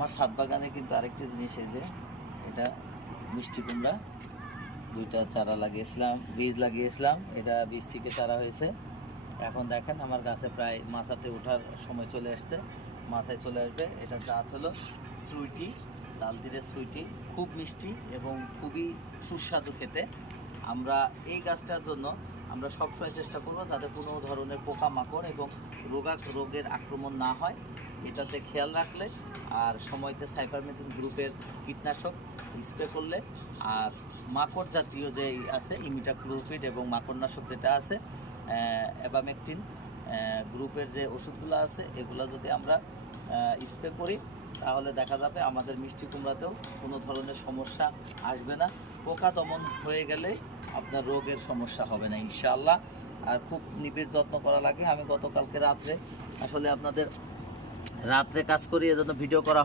আমার ছাদ বাগানে কিন্তু আরেকটি জিনিস, এই যে এটা মিষ্টি কুমড়া, দুইটা চারা লাগিয়েছিলাম, বীজ লাগিয়েছিলাম, এটা বীজ থেকে চারা হয়েছে। এখন দেখেন আমার গাছে প্রায় মাথাতে ওঠার সময় চলে আসছে, মাথায় চলে আসবে। এটা জাত হলো সুইটি, লালদিরের সুইটি, খুব মিষ্টি এবং খুবই সুস্বাদু খেতে। আমরা এই গাছটার জন্য আমরা সবসময় চেষ্টা করব যাতে কোনো ধরনের পোকামাকড় এবং রোগের আক্রমণ না হয়, এটাতে খেয়াল রাখলে, আর সময়তে সাইপারমেথ্রিন গ্রুপের কীটনাশক স্প্রে করলে, আর মাকড় জাতীয় যে আছে ইমিডাক্লোপিড এবং মাকড়নাশক যেটা আছে অ্যাবামেকটিন গ্রুপের যে ওষুধগুলো আছে, এগুলো যদি আমরা স্প্রে করি তাহলে দেখা যাবে আমাদের মিষ্টি কুমড়াতেও কোনো ধরনের সমস্যা আসবে না। পোকা দমন হয়ে গেলে আপনার রোগের সমস্যা হবে না ইনশাআল্লাহ। আর খুব নিবিড় যত্ন করা লাগে। আমি গতকালকে রাত্রে আসলে আপনাদের রাত্রে কাজ করি, এজন্য ভিডিও করা